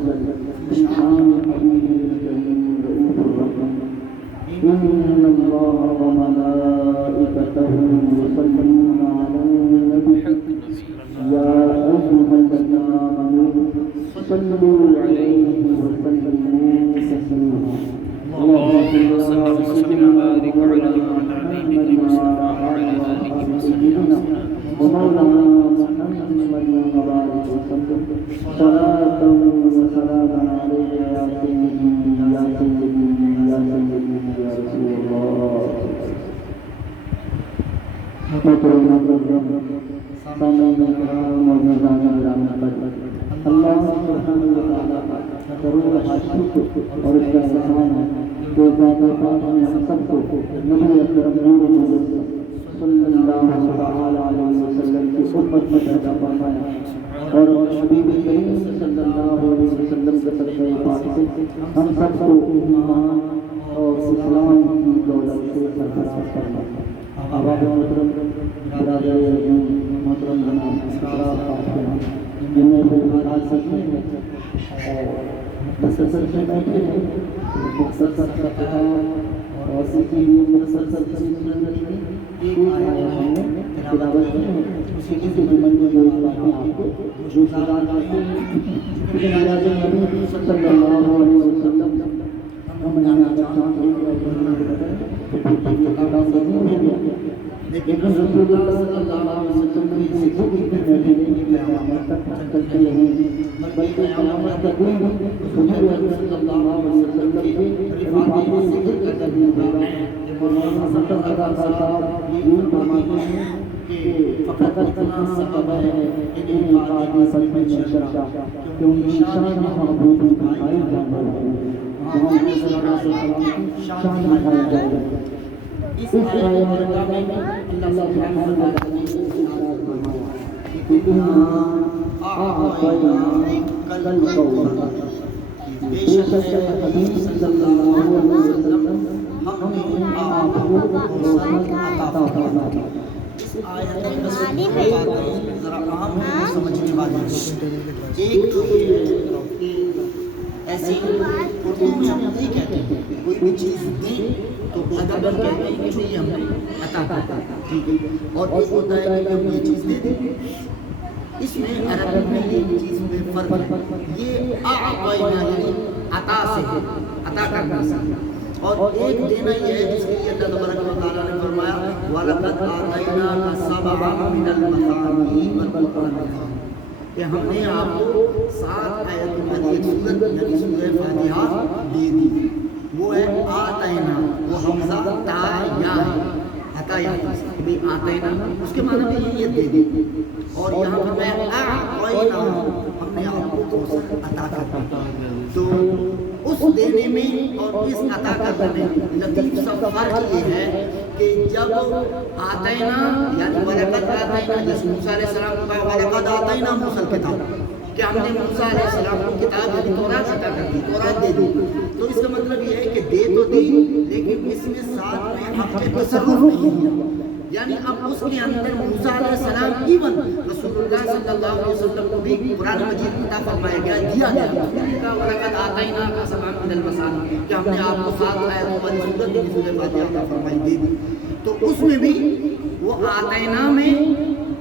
وجل بشأن حبيبه الكريم رؤوف الرحيم إن الله وملائكته يصلون على النبي يا أيها الذين آمنوا صلوا عليه وسلموا تسليما اللهم صل وسلم وبارك على حبيبك المصطفى وعلى آله وسلم ومولانا محمد وبارك وسلم صلاة وسلاما عليك يا سيدي يا سيدي يا سيدي يا رسول الله اللہ سبحانہ وتعالیٰ ضرور عاشق اور اس کا احسان ہے کہ ذات پاک نے ہم سب کو نبی اکرم نور مجسم صلی اللہ علیہ وسلم کی صحبت میں پیدا فرمایا اور حبیب کریم صلی اللہ علیہ وسلم کے صدقہ پاک سے ہم سب کو ایمان اور اسلام کی دولت سے سرفراز فرمایا۔ آباد محترم برادر محترم جناب اشراف فاطمہ جن میں بہار سکتے ہیں مسلسل سے بیٹھے ہیں مختصر خطاب اور سیکھی ہوئی مسلسل سنت میں ایک آیا ہم نے تلاوت کی ہے اسی کی جمل میں جو باتیں آپ کو جو سلام کرتے ہیں کہ میراج نبی صلی اللہ علیہ وسلم ہم نے آگے چاند ہو گیا لیکن رسول اللہ صلی اللہ علیہ وسلم کی خود اتنے بیٹھے نہیں کہ قیامت تک چلتے رہیں بلکہ قیامت تک حضور صلی اللہ علیہ وسلم کی رفاقی ذکر کرتے ہوئے اور مولانا حسن رضا صاحب یہ فرماتے ہیں کہ فقط اتنا سبب ہے انہیں قاضی سلم شرح کہ ان کی شان محبوب دکھائی جانے لگے محمد صلی اللہ علیہ وسلم کی شان دکھائی جائے گا۔ اس آیت مبارکہ میں اللہ سبحانہ و تعالی نے ارشاد فرمایا کہ انا اعطیناک الکوثر بے شک حبیب صلی اللہ علیہ وسلم ہم نے آپ کو کوثر عطا فرمایا۔ اس آیت میں بس ذرا اہم ہے سمجھنے والی ایک تو یہ ہے کہ ایسی اردو میں ہم نہیں کہتے ہیں کوئی بھی چیز دیں تو ادب کہتے ہیں کہ یہ ہم نے عطا کرتا ہے ٹھیک ہے اور ایک ہوتا ہے کہ ہم یہ چیز دے دیں اس میں عربی میں یہ چیز میں فرق ہے یہ اعطینا یعنی عطا سے ہے عطا کرنا سے اور ایک دینا یہ ہے جس کے لیے اللہ تبارک و تعالیٰ نے فرمایا وَلَقَدْ آتَيْنَاكَ سَبْعًا مِنَ الْمَثَانِي وَالْقُرْآنِ الْعَظِيمِ کہ ہم نے آپ کو 7 آیت والی ایک سورت یعنی سورہ فاتحہ دے دی وہ ہے آتینا وہ حمزہ تا یا ہے عطا یا بھی آتینا اس کے معنی بھی یہ دے دی اور یہاں پر میں اعطینا ہم نے آپ کو کوثر عطا کر دی تو اس دینے میں اور اس عطا کرنے میں لطیف سا فرق یہ ہے کہ جب آتینا یعنی وَلَقَدْ آتَيْنَا جس موسیٰ علیہ السلام کا وَلَقَدْ آتَيْنَا موسیٰ الکتاب کہ ہم نے موسیٰ علیہ السلام کو کتاب یعنی تورات عطا کر دی تورات دے دی تو اس کا مطلب یہ ہے کہ دے تو دی لیکن اس میں ساتھ میں آپ کے تصرف نہیں دیا یعنی اب اس کے اندر موسیٰ علیہ السلام ایون رسول اللہ صلی اللہ علیہ وسلم کو بھی قرآن مجید عطا فرمایا گیا دیا گیا وَلَقَدْ آتَيْنَاكَ سَبْعًا مِنَ الْمَثَانِي کہ ہم نے آپ کو 7 آیت والی سورت کی سورہ فاتحہ عطا فرمائی دے دی تو اس میں بھی وہ آتینا میں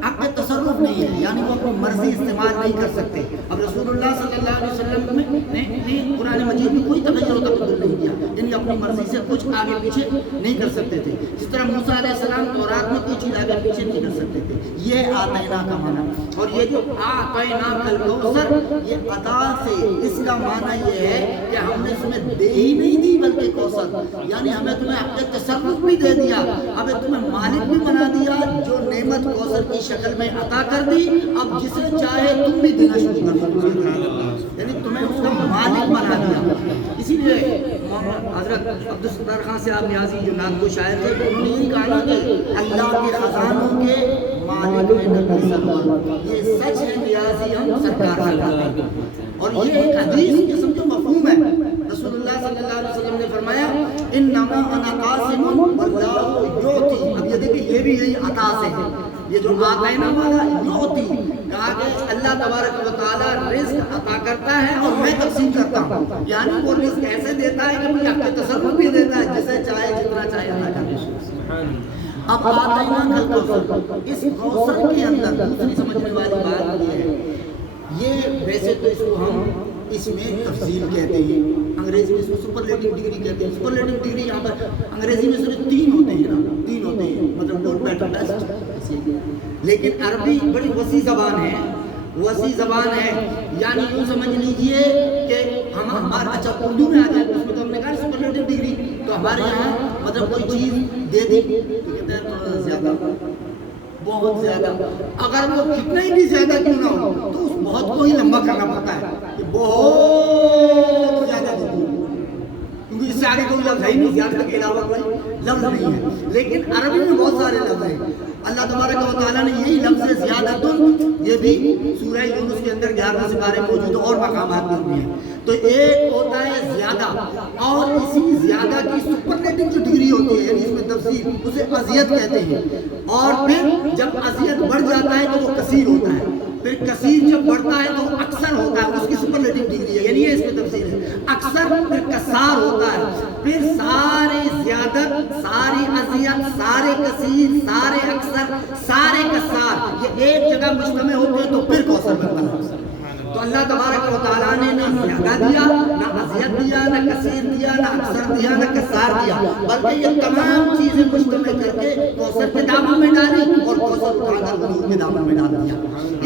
آپ کا تصرف نہیں ہے یعنی وہ اپنی مرضی استعمال نہیں کر سکتے اب رسول اللہ صلی اللہ علیہ وسلم نے قرآن مجید میں کوئی تغیر و تبدل نہیں کیا یعنی اپنی مرضی سے کچھ آگے پیچھے نہیں کر سکتے تھے جس طرح موسیٰ علیہ السلام تورات میں کوئی چیز آگے پیچھے نہیں کر سکتے تھے یہ آتینا کا معنی اور یہ جو آتینا الکوثر یہ عطا سے اس کا معنی یہ ہے کہ ہم نے تمہیں دے ہی نہیں دی بلکہ کوثر یعنی ہمیں تمہیں اپنے تصرف بھی دے دیا ہمیں تمہیں مالک بھی بنا دیا جو نعمت کوثر کی شکل میں عطا کر دی اب جسے چاہے تم بھی دینا شروع کر دو یعنی تمہیں اس کا مالک بنا دیا اسی لیے حضرت عبدالستار خان صاحب نیازی جو نعت کو شاعر تھے انہوں نے یہی کہا کہ اللہ کے خزانوں کے مالک ہے نبی سرور یہ سچ ہے نیازی ہم سرکار سے کہتے ہیں اور یہ ایک حدیث کے سمجھو مفہوم ہے رسول اللہ صلی اللہ علیہ وسلم نے فرمایا انما انا قاسم واللہ یعطی اب یہ دیکھیں یہ بھی یہی عطا سے ہے یہ جو آتینا والا یعطی کہا کہ اللہ تبارک و تعالی رزق عطا کرتا ہے اور میں تقسیم کرتا ہوں. یعنی وہ رزق ایسے دیتا ہے کہ مجھے حق تصرف بھی دیتا ہے، جسے چاہے جتنا چاہے عطا کرے. اب آتینا کل کوثر، اس کوثر کے اندر دوسری سمجھنے والی بات یہ ہے، یہ ویسے تو اس کو ہم اس میں تفصیل کہتے ہیں، انگریزی میں اس کو سپرلیٹو ڈگری کہتے ہیں. سپرلیٹو ڈگری یہاں پر انگریزی میں صرف 3 ہوتے ہیں نا، 3 ہوتے ہیں، مطلب گڈ بیٹر بیسٹ. لیکن عربی بڑی وسیع زبان ہے، وسیع زبان ہے. یعنی یوں سمجھ لیجئے کہ ہمارا اچھا اردو میں آ جائے اس میں تو ہم نے کہا سپرلیٹو ڈگری، تو ہمارے یہاں مطلب کوئی چیز دے دی تو کہتے ہیں تھوڑا زیادہ، بہت زیادہ. اگر وہ کتنا ہی بھی زیادہ کیوں نہ ہو تو اس بہت کو ہی لمبا کرنا پڑتا ہے کہ بہت زیادہ دیتی ہے، کیونکہ اس سے آگے کوئی لفظ ہے ہی نہیں، زیادہ کے علاوہ کوئی لفظ نہیں ہے. لیکن عربی میں بہت سارے لفظ ہیں. اللہ تبارک و تعالیٰ نے یہی لفظ زیادۃ، یہ بھی سورہ یونس کے اندر 11 سپارے موجود اور مقامات میں بھی ہیں. تو ایک ہوتا ہے زیادہ، اور اسی زیادہ کی سپرلیٹو جو ڈگری ہوتی ہے، یعنی اس میں تفصیل، اسے اذیت کہتے ہیں. اور پھر جب اذیت بڑھ جاتا ہے تو وہ کثیر ہوتا ہے. پھر کثیر جب بڑھتا ہے تو اکثر ہوتا ہے، اس کی سپرلیٹو ڈگری ہے، یعنی یہ اس میں تفصیل ہے. اکثر پھر کثار ہوتا ہے، پھر سارے زیادت، ساری اذیت، سارے کثیر، سارے اکثر، سارے کثار، یہ ایک جگہ مجتمع ہوتے ہیں تو پھر کوثر بنتا ہے. تو اللہ تبارک و تعالیٰ نے نہ زیادہ دیا، نہ اذیت دیا، نہ کثیر دیا، نہ اکثر دیا، نہ کثار دیا، بلکہ یہ تمام چیزیں مجتمع کر کے کوثر کے دامن میں ڈالی اور کوثر اٹھا کر حضور کے دامن میں ڈال دیا.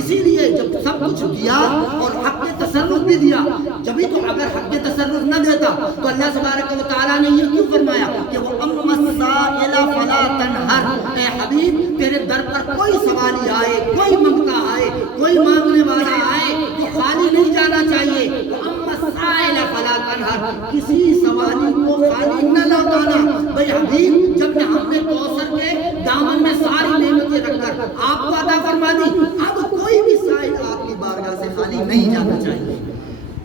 اسی لیے جب سب کچھ دیا اور حق کے تصرف بھی دیا، جبھی تو اگر حق کے تصرف نہ دیتا تو اللہ تبارک و تعالیٰ نے یہ کیوں فرمایا کہ وہ اما السائل فلا تنہر، اے حبیب تیرے در پر کوئی سوالی آئے، کوئی منگتا آئے، کوئی مانگنے والا آئے تو خالی نہیں جانا چاہیے. اما السائل فلا تنہر، کسی سوالی کو خالی نہ لوٹانا. بھئی حبیب جب نے ہم نے کوثر کے دامن میں ساری نعمتیں رکھ کر آپ کو عطا فرما دی، اب کوئی بھی سائل آپ کی بارگاہ سے خالی نہیں جانا چاہیے.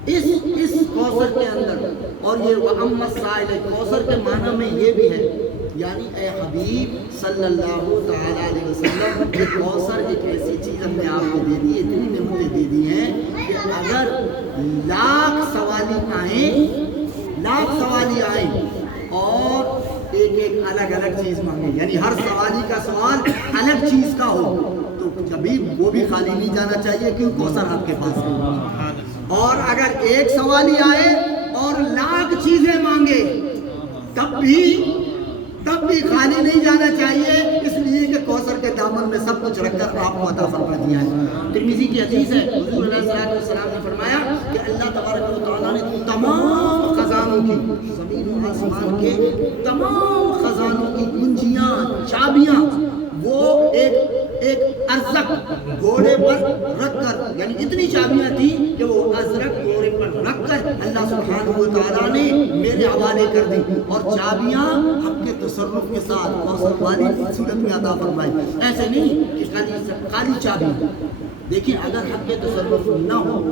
اس کوثر کے اندر، اور یہ وَأَمَّا السَّائِلَ کوثر کے معنی میں یہ بھی ہے، یعنی اے حبیب صلی اللہ تعالیٰ علیہ وسلم، یہ کوثر ایک ایسی چیز ہم نے آپ کو دے دی، اتنی نعمتیں دے دی ہیں کہ اگر لاکھ سوالی آئیں اور ایک ایک الگ الگ چیز مانگیں، یعنی ہر سوالی کا سوال الگ چیز کا ہو، تو کبھی وہ بھی خالی نہیں جانا چاہیے، کیوں کوثر آپ کے پاس ہے. اور اگر ایک سوالی آئے اور لاکھ چیزیں مانگے تب بھی خالی نہیں جانا چاہیے، اس لیے کہ کوثر کے دامن میں سب کچھ رکھ کر آپ کو عطا فرما دیا ہے. ترمذی کی حدیث ہے، حضور علیہ الصلوۃ والسلام نے فرمایا کہ اللہ تبارک و تعالیٰ نے تمام خزانوں کی، زمین و آسمان کے تمام خزانوں کی کنجیاں، چابیاں، وہ ایک ازرق گھوڑے پر رکھ کر، یعنی اتنی چابیاں تھیں کہ وہ ازرق گھوڑے پر رکھ کر اللہ سبحانہ و تعالیٰ نے میرے حوالے کر دی، اور چابیاں حق کے تصرف کے ساتھ کوثر والی صورت میں عطا فرمائی. ایسے نہیں کہ خالی چابی. دیکھیں اگر حق کے تصرف نہ ہو،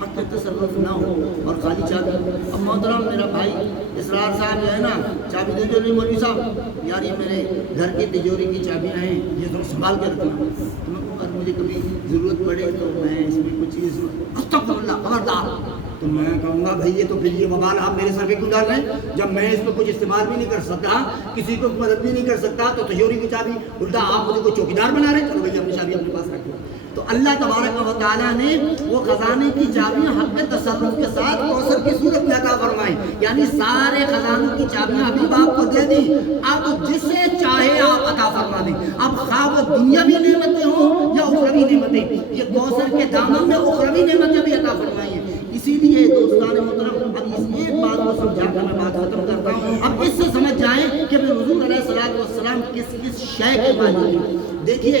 حق کے تصرف نہ ہو اور خالی چابی، اب محترم میرا بھائی اسرار صاحب جو ہے نا، چابی دے جو نہیں مولوی صاحب، یار یہ میرے گھر کی تجوری کی چابیاں ہیں، یہ ذرا سنبھال کے رکھنا، تو میں اگر مجھے کبھی ضرورت پڑے تو میں اس میں کچھ چیز استغفراللہ خبردار، تو میں کہوں گا بھائی یہ تو پھر یہ وبال آپ میرے سر پہ کیوں ڈال رہے ہیں جب میں اس پہ کچھ استعمال بھی نہیں کر سکتا، کسی کو مدد بھی نہیں کر سکتا، تو تجوری کی چابی الٹا آپ مجھے کوئی چوکیدار بنا رہے ہیں. چلو بھائی اپنی چابی اپنے پاس رکھو. تو اللہ تبارک و تعالیٰ نے وہ خزانے کی چابیاں حق تصرف کے ساتھ کوثر کی صورت میں عطا فرمائی، یعنی سارے خزانوں کی چابیاں ابھی آپ کو دے دی. اب جسے چاہے آپ عطا فرما دیں. اب خواہ وہ دنیاوی نعمتیں ہوں یا اخروی نعمتیں، یہ کوثر کے دامن میں اخروی نعمتیں بھی عطا فرمائی ہیں. اسی لیے دوستان محترم، اب اس ایک بات کو سمجھا کر میں بات ختم کرتا ہوں. اب اس سے سمجھ جائیں کہ حضور علیہ الصلوۃ والسلام کس شے کے مالک ہیں. دیکھیے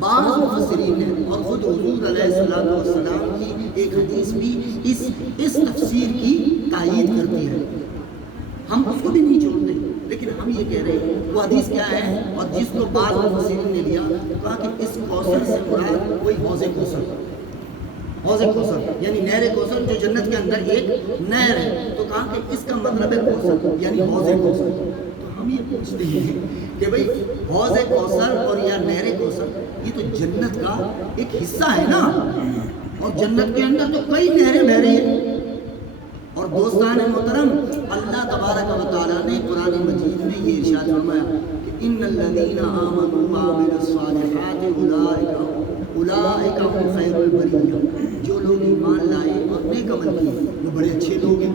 بعض مفسرین نے اور خود حضور علیہ الصلوۃ والسلام کی ایک حدیث بھی اس تفسیر کی تائید کرتی ہے. ہم اس کو بھی نہیں چھوڑتے، لیکن ہم یہ کہہ رہے ہیں وہ حدیث کیا ہے، اور جس کو بعض مفسرین نے لیا کہا کہ اس کوثر سے مراد کوئی حوض کوثر یعنی نہر کوثر جو جنت کے اندر ایک نہر ہے، تو کہا کہ اس کا مطلب ہے کوثر یعنی حوض کوثر. ہم یہ پوچھتے ہیں کہ بھئی حوض کوثر اور یا نہر کوثر یہ تو جنت کا ایک حصہ ہے نا، اور جنت کے اندر تو کئی نہریں بہ رہی ہیں۔ اور دوستان محترم، اللہ تبارک و تعالیٰ نے قرآن مجید میں یہ ارشاد فرمایا کہ ان الذین آمنوا وعملوا الصالحات اولئک هم خیر البریہ، جو لوگ ایمان لائے اور نیک عمل کیے وہ بڑے اچھے لوگ ہیں۔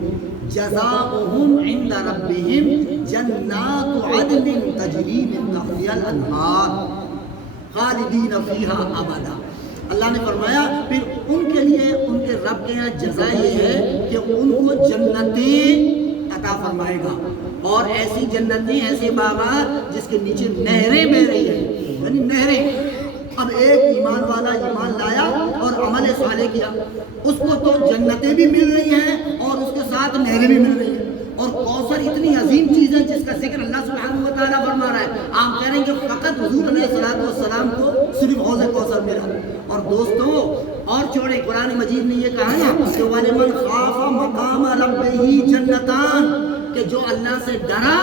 جزاؤہم عند ربہم جنات عدن تجری من تحتہا الانہار خالدین فیہا ابدا۔ اللہ نے فرمایا پھر ان کے لیے ان کے رب کے یہاں جزا یہ ہے کہ ان کو جنتیں عطا فرمائے گا، اور ایسی جنتیں، ایسے باغات جس کے نیچے نہریں بہ رہی ہیں، یعنی نہریں۔ اب ایک ایمان والا ایمان لایا اور عمل صالح کیا، اس کو تو جنتیں بھی مل رہی ہیں اور اس کے ساتھ نہریں بھی مل رہی ہیں۔ اور کوثر اتنی عظیم چیز ہے جس کا ذکر اللہ سبحانہ و تعالیٰ فرما رہا ہے۔ آپ کہہ رہے ہیں کہ فقط حضور علیہ السلام کو صرف حوض کوثر ملا۔ اور دوستوں اور چھوڑے، قرآن مجید نے یہ کہا نا کہ وَلِمَنْ خَافَ مَقَامَ رَبِّهِ جَنَّتَانِ، کہ جو اللہ سے ڈرا،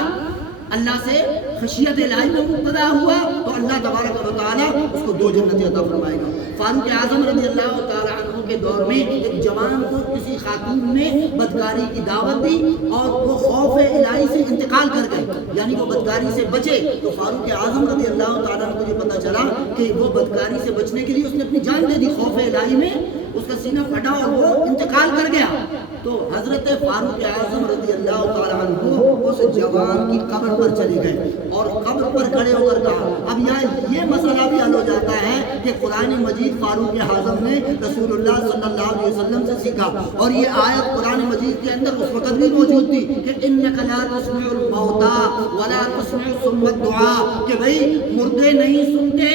اللہ سے خشیت الہی میں مبتلا ہوا تو اللہ تبارک و تعالیٰ اس کو 2 جنتیں عطا فرمائے گا۔ فاروق اعظم رضی اللہ تعالیٰ عنہ کے دور میں ایک جوان کو کسی خاتون نے بدکاری کی دعوت دی اور وہ خوف الہی سے انتقال کر گئے، یعنی وہ بدکاری سے بچے۔ تو فاروق اعظم رضی اللہ تعالیٰ عنہ کو یہ پتہ چلا کہ وہ بدکاری سے بچنے کے لیے اس نے اپنی جان دے دی، خوف الہی میں اس کا سینہ پھٹا اور وہ انتقال کر گیا۔ تو حضرت فاروق اعظم رضی اللہ تعالیٰ عنہ اس جوان کی قبر پر چلے گئے اور قبر پر کھڑے ہو کر کہا۔ اب یہاں یہ مسئلہ بھی حل ہو جاتا ہے کہ قرآن مجید فاروق اعظم نے رسول اللہ صلی اللہ علیہ وسلم سے سیکھا، اور یہ آیت قرآن مجید کے اندر اس وقت بھی موجود تھی کہ انک لا تسمع الموتى ولا تسمع الصم الدعاء، کہ بھئی مردے نہیں سنتے۔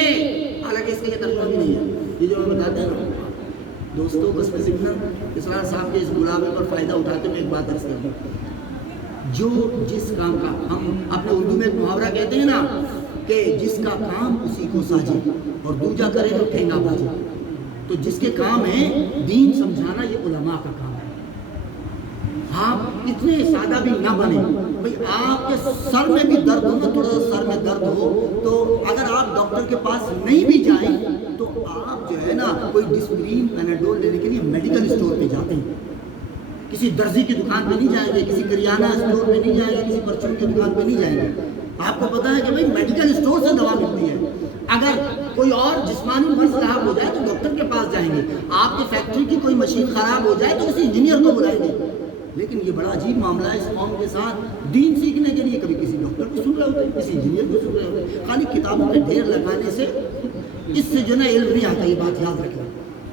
حالانکہ اس کا یہ ترجمہ بھی نہیں ہے، یہ جو ہم بتاتے ہیں نا دوستوں، بس میں ضمن اسرار صاحب کے اس بلاوے پر فائدہ اٹھاتے ہوئے ایک بات عرض کروں، جو جس کام کا ہم اپنے اردو میں ایک محاورہ کہتے ہیں نا کہ جس کا کام اسی کو ساجے اور دوجا کرے تو ٹھینگا باجے، تو جس کے کام ہے دین سمجھانا، یہ علماء کا کام ہے۔ آپ اتنے سادہ بھی نہ بنے، بھئی آپ کے سر میں بھی درد ہو نا، تھوڑا سا سر میں درد ہو تو اگر آپ ڈاکٹر کے پاس نہیں بھی جائیں تو آپ جو ہے نا کوئی ڈسپرین پیناڈول لینے کے لیے میڈیکل اسٹور پہ جاتے ہیں، کسی درزی کی دکان پہ نہیں جائیں گے، کسی کریانہ اسٹور پہ نہیں جائیں گے، کسی پرچون کی دکان پہ نہیں جائیں گے۔ آپ کو پتا ہے کہ بھئی میڈیکل اسٹور سے دوا ملتی ہے۔ اگر کوئی اور جسمانی مرض لاحق ہو جائے تو ڈاکٹر کے پاس جائیں گے، آپ کی فیکٹری کی کوئی مشین خراب ہو جائے تو کسی انجینئر کو بلائیں گے۔ لیکن یہ بڑا عجیب معاملہ ہے اس قوم کے ساتھ، دین سیکھنے کے لیے کبھی کسی ڈاکٹر کو سن رہے ہوتے ہیں، کسی انجینئر کو سن رہے ہوتے ہیں، خالی کتابوں کے ڈھیر لگانے سے اس سے جو ہے علم نہیں آتا، یہ بات یاد رکھیں۔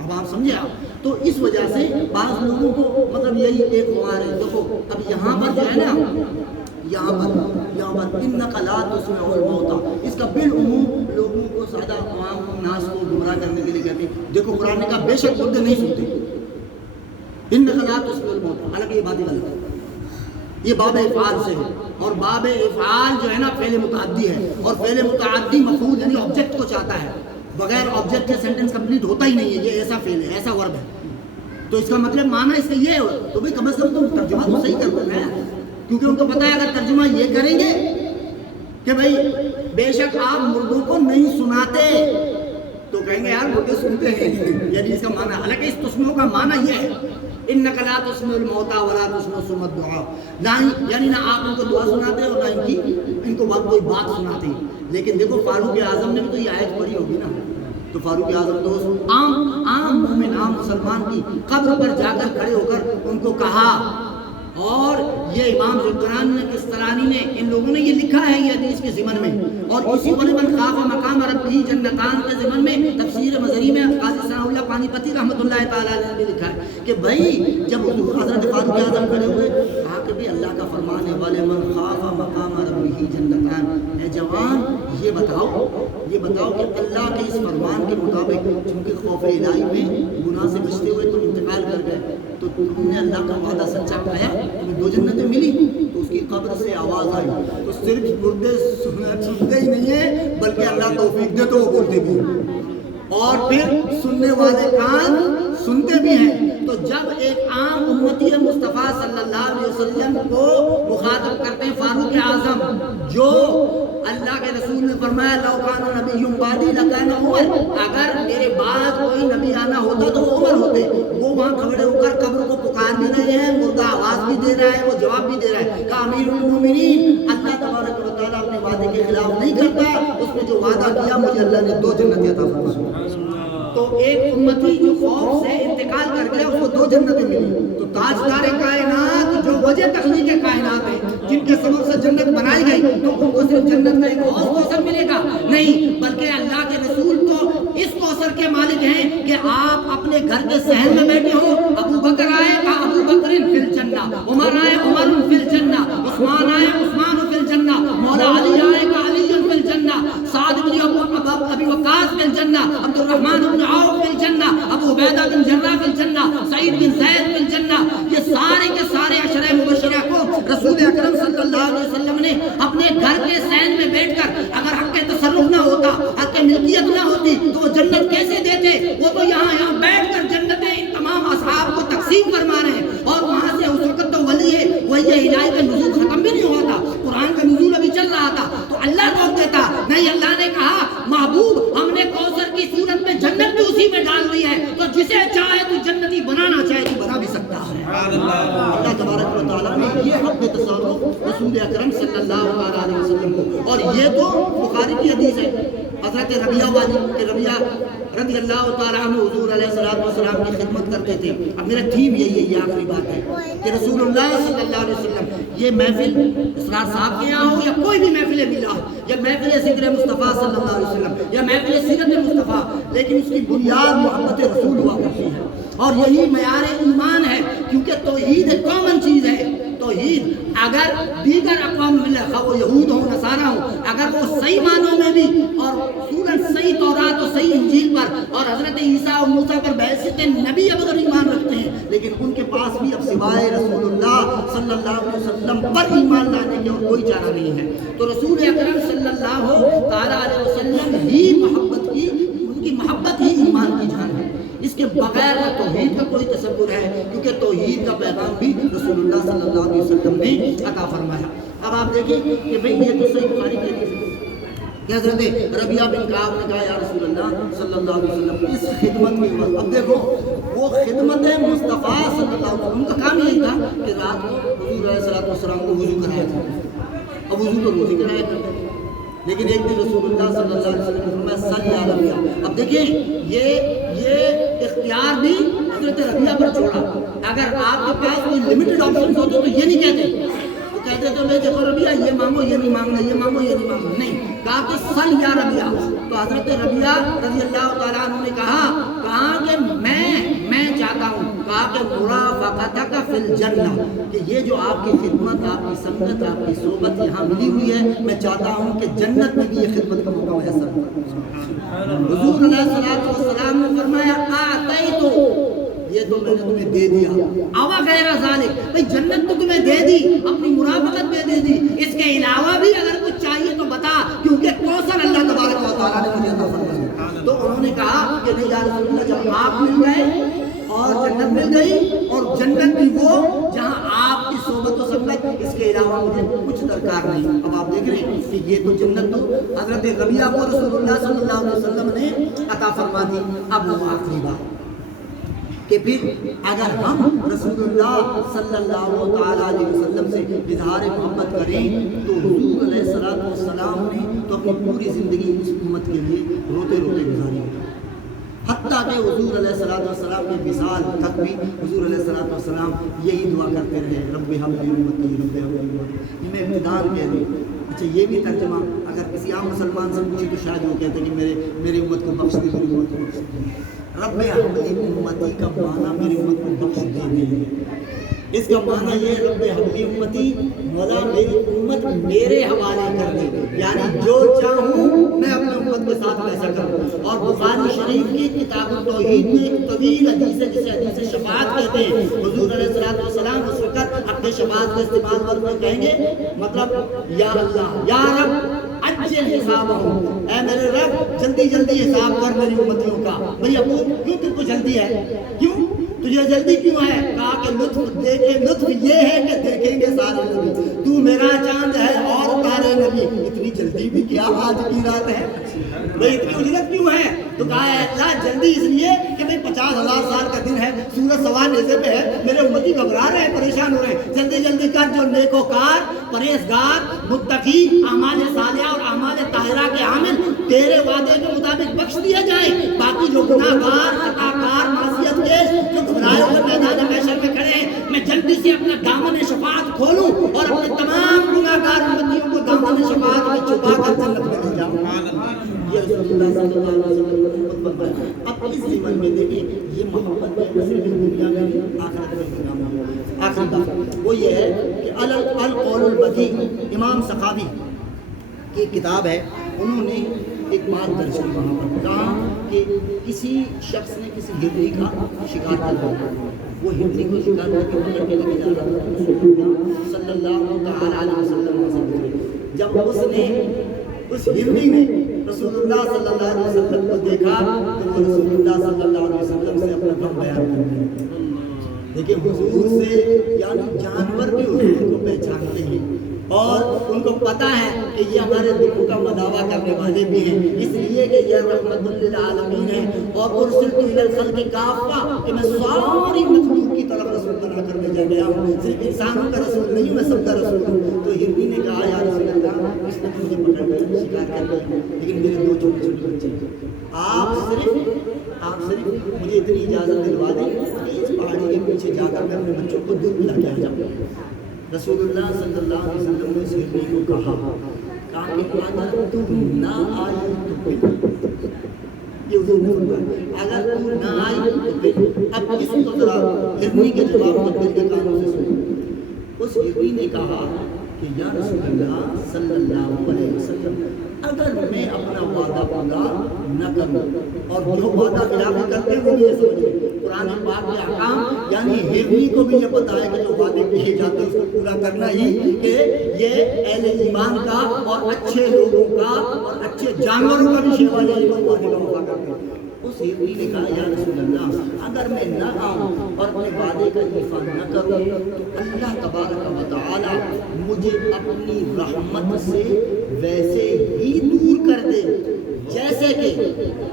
اب آپ سمجھے آپ، تو اس وجہ سے بعض لوگوں کو مطلب یہی ایک ہوا ہے، دیکھو اب یہاں پر جو ہے نا یہاں پر انک لا تسمع الموتى، اس کا بالعموم لوگوں کو سادہ عوام ناس کو گمراہ کرنے کے لیے کہتے ہیں۔ دیکھو قرآن نے کہا بے شک مردے نہیں سنتے، انک لا تسمع الموتى، حالانکہ یہ بات غلط ہے، یہ باب افعال سے ہے، اور باب افعال جو ہے نا فعل متعدی ہے، اور فعل متعدی مفعول یعنی آبجیکٹ کو چاہتا ہے، بغیر آبجیکٹ کے سینٹنس کمپلیٹ ہوتا ہی نہیں ہے، یہ ایسا فعل ہے، ایسا ورب ہے۔ تو اس کا مطلب معنی اس کا یہ ہے، تو بھئی کم از کم تم ترجمہ تو صحیح کر دو نا، کیونکہ ان کو پتہ ہے اگر ترجمہ یہ کریں گے کہ بھئی بے شک آپ مردوں کو نہیں سناتے تو کہیں گے یار مردے سنتے ہیں، یعنی اس کا معنی، حالانکہ اس تسمع کا معنی یہ ہے انک لا تسمع الموتى ولا تسمع الصم الدعاء، یعنی نہ آپ ان کو دعا سناتے اور نہ ان کو کوئی بات سناتے۔ لیکن دیکھو فاروق اعظم نے بھی تو یہ آیت پڑھی ہوگی نا، تو فاروق اعظم دوست عام مومن، عام مسلمان کی قبر پر جا کر کھڑے ہو کر ان کو کہا، اور یہ امام ذوالقرآن کسترانی نے، ان لوگوں نے یہ لکھا ہے یہ حدیث کے ضمن میں، اور اسی وَلِمَنْ خَافَ مَقَامَ رَبِّهِ جَنَّتَانِ کے ضمن میں تفسیر مظہری میں قاضی ثناء اللہ پانی پتی رحمۃ اللہ تعالیٰ نے بھی لکھا ہے کہ بھائی جب حضرت فاروق اعظم کھڑے ہوئے کہا کہ بھی اللہ کا فرمان ہے وَلِمَنْ خَافَ مَقَامَ رَبِّهِ جَنَّتَانِ، اے جوان یہ بتاؤ کہ اللہ کے اس فرمان کے مطابق چونکہ خوف الہی میں گناہ سے بچتے ہوئے تم انتقال کر گئے تو تم نے اللہ کا وعدہ سچا پایا، تمہیں 2 جنتیں ملی۔ تو اس کی قبر سے آواز آئی، تو صرف مردے سنتے ہی نہیں ہیں بلکہ اللہ توفیق دے تو وہ بولتے بھی ہیں، اور پھر سننے والے کان سنتے بھی ہیں۔ تو جب ایک عام امتی مصطفیٰ صلی اللہ علیہ وسلم کو مخاطب کرتے ہیں فاروق اعظم جو اللہ کے رسول نے فرمایا لو کان نبی بعدی لکان عمر، اگر میرے بعد کوئی نبی آنا ہوتا تو وہ عمر ہوتے. وہ وہاں کھڑے ہو کر قبر کو پکار بھی رہے ہیں، مردہ آواز بھی دے رہا ہے، وہ جواب بھی دے رہا ہے کہ امیر المومنین اللہ تبارک و تعالیٰ اپنے وعدے کے خلاف نہیں کرتا، اس نے جو وعدہ کیا مجھے اللہ نے 2 جنتیں عطا فرمائیں. تو ایک امتی جو خوف سے انتقال کر گیا اس کو 2 جنتیں ملی. تو تاجدار کائنات جو وجہ تخلیق کائنات ہے، جن کے سبب سے جنت بنائی گئی، تو ان کو صرف جنت کا ایک اور کوثر ملے گا نہیں، بلکہ اللہ کے رسول تو اس کوثر کے مالک ہیں کہ آپ اپنے گھر کے صحن میں بیٹھے ہو، ابو بکر آئے کا ابو بکر فی الجنہ، عمر آئے عمر فی الجنہ، عثمان آئے عثمان فی الجنہ، مولا علی آئے کا علی فی الجنہ، سعد بن ابی وقاص فی الجنہ، عبد الرحمن بن عوف فی الجنہ، ابو عبیدہ بن جراح فی الجنہ، سعید بن زید فی الجنہ. یہ سارے کے سارے عشرہ مبشرہ کو رسول اکرم صلی اللہ علیہ وسلم نے اپنے گھر کے صحن میں بیٹھ کر، اگر حق تصرف نہ ہوتا، حق ملکیت نہ ہوتی تو وہ جنت کیسے دیتے؟ وہ تو یہاں بیٹھ کر جنتیں ان تمام اصحاب کو تقسیم فرما رہے ہیں، اور وہاں سے اس وقت تو ولی ہے وہی الہی کا نزول ختم بھی نہیں ہوا تھا، قرآن کا نزول ابھی چل رہا تھا، تو اللہ روک دیتا نہیں. اللہ نے کہا محبوب ہم نے کوثر کی صورت میں جنت بھی اسی میں ڈال دی ہے، تو جسے چاہے تو جنتی بنانا چاہے تو بنا بھی سکتا ہے. اللہ تبارک و تعالیٰ نے یہ حق تصرف رسول اکرم صلی اللہ علیہ وسلم کو، اور یہ تو بخاری کی حدیث ہے حضرت ربیعہ والی کہ ربیعہ رضی اللہ تعالیٰ عنہ حضور علیہ السلام کی خدمت کرتے تھے. اب میرا تھیم یہی ہے، یہ آخری بات ہے کہ رسول اللہ صلی اللہ علیہ وسلم یہ محفل اسرار صاحب کے یہاں ہو یا کوئی بھی محفل ملا ہو، یا محفل ذکر مصطفیٰ صلی اللہ علیہ وسلم یا محفل سیرت مصطفیٰ، لیکن اس کی بنیاد محبت رسول ہوا کرتی ہے، اور یہی معیار ایمان ہے، کیونکہ توحید ایک کامن چیز ہے. توحید اگر دیگر اقوام میں وہ یہود ہوں نصارہ ہوں، اگر وہ صحیح معنوں میں بھی اور اصولاً صحیح تورات اور صحیح انجیل پر اور حضرت عیسیٰ اور موسیٰ پر بحیثیت نبی اگر ایمان رکھتے ہیں، لیکن ان کے پاس بھی اب سوائے رسول اللہ صلی اللہ علیہ وسلم پر ایمان لانے کے اور کوئی چارہ نہیں ہے. تو رسول اکرم صلی اللہ تعالیٰ علیہ وسلم ہی محبت کی، ان کی محبت ہی ایمان کی جان ہے. اس کے بغیر توحید کا کوئی تصور ہے، کیونکہ توحید کا پیغام بھی رسول اللہ صلی اللہ علیہ وسلم نے عطا فرمایا. اب آپ دیکھیں کہ بھئی یہ تو صحیح بخاری کی حدیث ہے کہ حضرت ربیعہ بن کعب نے کہا یا رسول اللہ صلی اللہ علیہ وسلم اس خدمت میں، اب دیکھو وہ خدمت مصطفیٰ صلی اللہ علیہ وسلم کا کام یہی تھا کہ رات کو حضور علیہ السلام کو وضو کرایا تھا. اب وضو تو روزی کرایا کرتے تھے، لیکن ایک دن رسول اللہ صلی اللہ علیہ وسلم نے فرمایا صلی یا ربیعہ. اب دیکھیں یہ اختیار بھی حضرت ربیعہ پر چھوڑا. اگر آپ کے پاس کوئی لمیٹڈ آپشنز ہوتے تو یہ نہیں کہتے، وہ کہتے تو میں دیکھو ربیعہ یہ مانگو یہ نہیں مانگنا، یہ مانگو یہ نہیں مانگنا، نہیں کہا کہ صلی یا ربیعہ. تو حضرت ربیعہ رضی اللہ تعالیٰ عنہ نے کہا کہ میں چاہتا ہوں، کہا کہ مرافقتک فی الجنہ، کہ یہ جو آپ کی خدمت، آپ کی سنت، آپ کی صحبت یہاں ملی ہوئی ہے، میں چاہتا ہوں کہ جنت میں بھی یہ خدمت کا موقع میسر ہو. حضور علیہ السلام نے فرمایا آتیتو، یہ تو میں نے تمہیں دے دیا، آوا غیر ذالک، بھئی جنت تو تمہیں دے دی، اپنی مرافقت میں دے دی، اس کے علاوہ بھی اگر کچھ چاہیے تو بتا، کیونکہ کوثر اللہ تبارک و تعالیٰ نے مجھے عطا فرمایا. تو انہوں نے کہا کہ نہیں یا رسول اللہ، جب آپ مل گئے اور جنت مل گئی، اور جنت بھی وہ جہاں آپ کی صحبت و سنت، اس کے علاوہ مجھے کچھ درکار نہیں. اب آپ دیکھ رہے ہیں کہ یہ تو جنت تو حضرت ربیعہ کو رسول اللہ صلی اللہ علیہ وسلم نے عطا فرما دی. اب وہ آخری بات کہ پھر اگر ہم رسول اللہ صلی اللہ تعالیٰ علیہ وسلم سے اظہار محبت کریں تو حضور علیہ السلام نے تو اپنی پوری زندگی اس امت کے لیے روتے روتے گزاری، حتیٰ کہ حضور علیہ السلام کی مثال تک بھی حضور علیہ السلام یہی دعا کرتے رہے، رب حب لی امتی رب حب لی امتی. میں ابتدان کہہ دوں. اچھا یہ بھی ترجمہ اگر کسی عام مسلمان سے پوچھے تو شاید وہ کہتے ہیں کہ میری امت کو بخش دے، میری امت کو بخش دے. رب حب لی امتی کا معنی میری امت کو بخش دے نہیں ہے، اس کا معنی یہ رب حب لی امتی، مولا میری امت میرے حوالے کر دے، یعنی جو چاہوں میں اپنے امت کے ساتھ ایسا کروں. اور بخاری شریف کی کتاب التوحید میں ایک طویل حدیث ہے جسے حدیث شفاعت کہتے ہیں. حضور علیہ السلام اس وقت اپنے شفاعت کا استعمال وقت میں کہیں گے، مطلب یا اللہ یا رب اجل حسابہم، اے میرے رب جلدی جلدی حساب کر میری امتیوں کا. بھئی ابو کیوں تم کو جلدی ہے؟ کیوں؟ تجھے جلدی کیوں ہے؟ کہا کہ لطف یہ ہے کہ دیکھیں گے سارے نبی، تو میرا چاند ہے اور تارے نبی، اتنی جلدی بھی کیا آج کی رات ہے، بھئی اتنی اجلت کیوں ہے؟ تو کہا ہے اللہ جلدی اس لیے کہ بھئی 50,000 سال کا دن ہے، سورج سوا نیزے پہ ہے، میرے امتی گھبرا رہے ہیں، پریشان ہو رہے ہیں، جلدی جلدی کر، جو نیکوکار پرہیزگار متقی اعمال صالحہ اور اعمال طاہرہ کے عامل تیرے وعدے کے مطابق بخش دیے جائیں، باقی جو گناہگار خطاکار معصیت کیش جو گھبرائے ہوئے میدان محشر میں کھڑے ہیں، میں جلدی سے اپنا دامن شفاعت کھولوں اور اپنے تمام گناہگار امتیوں کو دامن شفاعت میں چھپا کر جنت میں لے جاؤں۔ یہ رسول اللہ صلی اللہ علیہ وسلم کی محبت بن ہے۔ اب اس زمن میں دیکھیں یہ محبت ہے صرف دنیا میں آخرت میں نہیں، آخری بات وہ یہ ہے کہ القول البدیع امام سخاوی کی کتاب ہے، انہوں نے ایک بات درج کی وہاں پر، کہا کہ کسی شخص نے کسی ہرنی کا شکار کر دیا، وہ ہرنی کو شکار کر کے لے کے جا رہا تھا صلی اللہ علیہ وسلم، جب اس نے اس ہرنی نے رسول اللہ صلی اللہ علیہ وسلم کو دیکھا تو وہ رسول اللہ صلی اللہ علیہ وسلم سے اپنا غم بیان کرتے ہیں۔ لیکن حضور سے یعنی جانور بھی حضور کو پہچانتے ہیں اور ان کو پتا ہے کہ یہ ہمارے دکھوں کا مداوع کرنے والے بھی ہیں، اس لیے کہ یہ رحمت للعالمین ہے اور ارسلت الی الخلق کافہ، کہ میں ساری مخلوق کی طرف رسول بنا کر بھیجا گیا ہوں، صرف انسانوں کا رسول نہیں، میں سب کا رسول ہوں۔ تو ہرنی نے کہا یا رسول اللہ اس نے مجھے پکڑ کر شکار کر لیا، لیکن میرے 2 چھوٹے چھوٹے بچے ہیں، آپ صرف مجھے اتنی اجازت دلوا دیں کہ اس پہاڑی کے پیچھے جا کر میں اپنے بچوں کو دودھ پلا کے آ جاؤں۔ رسول اللہ صلی اللہ علیہ وسلم نے اس ہرنی کو کہا کہ اگر تم نہ آئی تو پھر، یہ حضور نے فرمایا اگر تم نہ آئی تو پھر، اب اس کو ذرا ہرنی کے جواب کو دل کے کانوں سے سنو۔ اس ہرنی نے کہا کہ یا رسول اللہ صلی اللہ علیہ وسلم اگر میں اپنا وعدہ پورا نہ کروں، اور جو وعدہ خلاف کرتے ہیں وہ بھی یہ سمجھے قرآن پاک کے احکام، یعنی ہرنی کو بھی یہ پتا ہے کہ جو وعدے کیے جاتے ہیں اس کو پورا کرنا ہی کہ یہ اہل ایمان کا اور اچھے لوگوں کا اور اچھے جانوروں کا بھی شیوا ہے، جو وعدے کا وفا کرتے ہیں۔ اس ہرنی نے کہا یا رسول اللہ اگر میں نہ آؤں اور اپنے وعدے کا ایفا نہ کروں تو اللہ تبارک و تعالی مجھے اپنی رحمت سے ویسے ہی دور کر دے جیسے کہ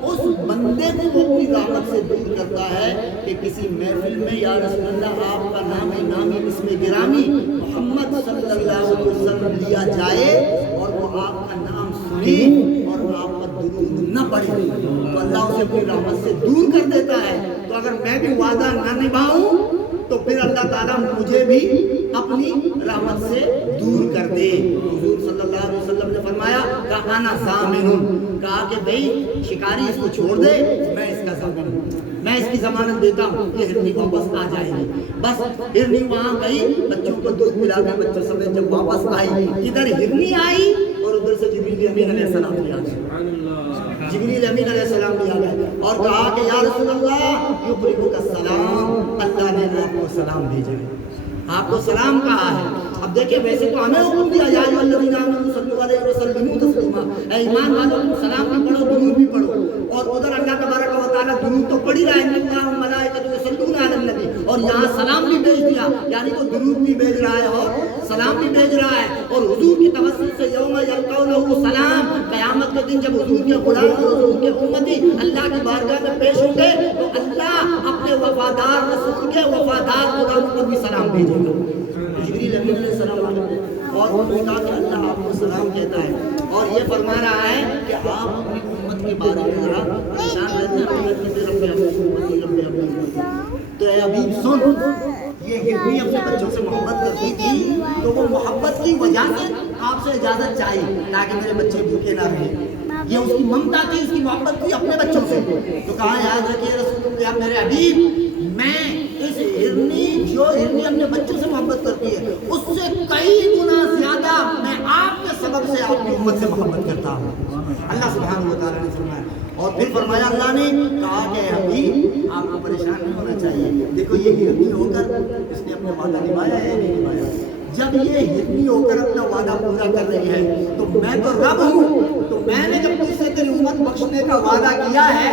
اس بندے کو وہ اپنی رحمت سے دور کرتا ہے کہ کسی محفل میں یا رسول اللہ آپ کا نام نامی اسم گرامی محمد صلی اللہ علیہ وسلم لیا جائے اور وہ آپ کا نام سنے اور آپ پر درود نہ پڑے تو اللہ اسے اپنی رحمت سے دور کر دیتا ہے۔ تو اگر میں بھی وعدہ نہ نبھاؤں تو پھر اللہ تعالیٰ مجھے بھی اپنی رحمت سے دور کر دے۔ حضور صلی اللہ علیہ وسلم نے فرمایا کہ انا ضامن، کہا کہ بھئی شکاری اس کو چھوڑ دے، میں اس کا ضامن ہوں، میں اس کی ضمانت دیتا ہوں، یہ ہرنی واپس آ جائے گی۔ بس ہرنی وہاں گئی، بچوں کو دودھ پلا کے بچوں سمیت جب واپس آئی، ادھر ہرنی آئی اور ادھر سے جبریل امین علیہ السلام بھی آ گئے، جبریل امین علیہ السلام بھی آ گئے اور کہا کہ یا رسول اللہ یقرئک السلام، اللہ نے آپ کو سلام بھیجے، آپ کو سلام کہا ہے۔ اب دیکھیں ویسے تو ہمیں حکم دیا یا ایھا الذین آمنوا صلوا علیہ وسلموا تسلیما، اے ایمان والو تم سلام بھی پڑھو درود بھی پڑھو، اور ادھر اللہ تبارک و تعالیٰ درود تو پڑھ ہی رہا ہے ان اللہ وملائکتہ یصلون علی النبی، اور یہاں سلام بھی بھیج دیا، یعنی وہ درود بھی بھیج رہا ہے اور سلام بھی بھیج رہا ہے۔ اور حضور کی توسط سے یوم یلقونہ سلام، قیامت کے دن جب حضور کے غلام اور حضور کے امتی اللہ کی بارگاہ میں پیش ہوں گے تو اللہ اپنے وفادار رسول کے وفادار غلاموں کو بھی سلام بھیجے گا۔ جبریل امین علیہ السلام اور انہوں نے کہا کہ اللہ آپ کو سلام کہتا ہے اور یہ فرما رہا ہے کہ آپ اپنی امت کے بارے میں ذرا پریشان رہتے ہیں۔ تو اے حبیب سن، یہ ہرنی اپنے بچوں سے محبت کرتی تھی تو وہ محبت کی وجہ سے آپ سے اجازت چاہیے تاکہ میرے بچے بھوکے نہ رہیں، یہ اس کی ممتا تھی، اس کی محبت تھی اپنے بچوں سے۔ تو کہا یاد رکھیے رسول اللہ میرے حبیب، میں اس ہرنی جو ہرنی اپنے بچوں سے محبت کرتی ہے اس سے کئی گنا زیادہ میں آپ کے سبب سے آپ کی امت سے محبت کرتا ہوں، اللہ سبحانہ و تعالیٰ نے فرمایا۔ اور پھر فرمایا اللہ نے کہا کہ حبیب آپ کو پریشان نہیں ہونا چاہیے، دیکھو یہ ہرنی ہو کر اس نے اپنا وعدہ نبھایا ہے یا نہیں نبھایا؟ جب یہ ہرنی ہو کر اپنا وعدہ پورا کر رہی ہے تو میں تو رب ہوں، تو میں نے جب تجھ سے تیری امت بخشنے کا وعدہ کیا ہے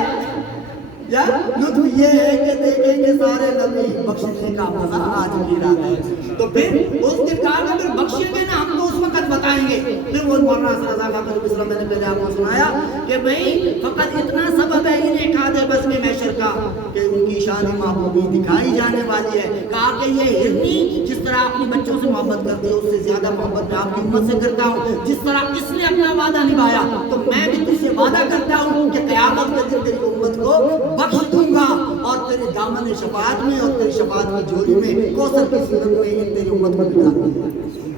یا لطف یہ ہے کہ دیکھیں کہ سارے نبی بخشنے کا مزہ آج بھی رہا ہے. تو پھر اس نے کہا کہ اگر بخشیں گے نا ہم تو اس وقت بتائیں گے. پھر وہ مولانا اثر رضا خان قدس السلام میں نے پہلے آپ کو سنایا کہ بھئی فقط اتنا سبب ہے انہیں کھا دے بس میں محشر کا کہ ان کی شان محبوبی دکھائی جانے والی ہے. کہا کہ یہ ہرنی جس طرح اپنی بچوں سے محبت کرتی ہے اس سے زیادہ محبت میں آپ کی امت سے کرتا ہوں. جس طرح اس نے اپنا وعدہ نبھایا تو میں بھی تجھ سے وعدہ کرتا ہوں کہ قیامت کے دن تیری امت کو بخش دوں گا اور تیرے دامن شفاعت میں اور تیری شفاعت کی جھولی میں کوثر کی صورت میں تیری امت کو بٹھا دوں گا.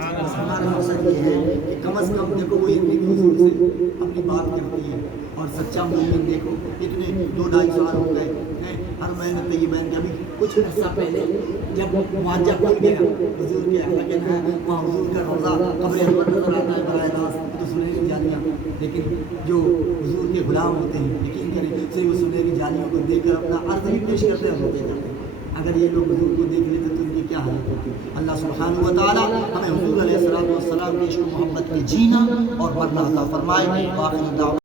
ہمارا مقصد یہ ہے کہ کم از کم دیکھو وہ اتنی حضور سے اپنی بات کرتی ہے اور سچا مومن دیکھو اتنے 2-2.5 سال ہو گئے ہر مہینے طیبہ میں ابھی کچھ عرصہ پہلے جب معاہدہ کھل گیا حضور کے لیکن وہاں حضور کا روضہ قبر انور نظر آتا ہے براہ راست تو سنہری جالیاں. لیکن جو حضور کے غلام ہوتے ہیں یقین کریں صرف وہ سنہری جالیوں کو دیکھ کر اپنا عرض بھی پیش کرتے ہیں ہوتے جاتے ہیں. اگر یہ لوگ حضور کو دیکھ لیتے تو ان کی کیا حالت ہوتی. اللہ سبحانہ و تعالی ہمیں حضور علیہ الصلوۃ والسلام کی عشق و محبت میں جینا اور مرنا عطا فرمائے.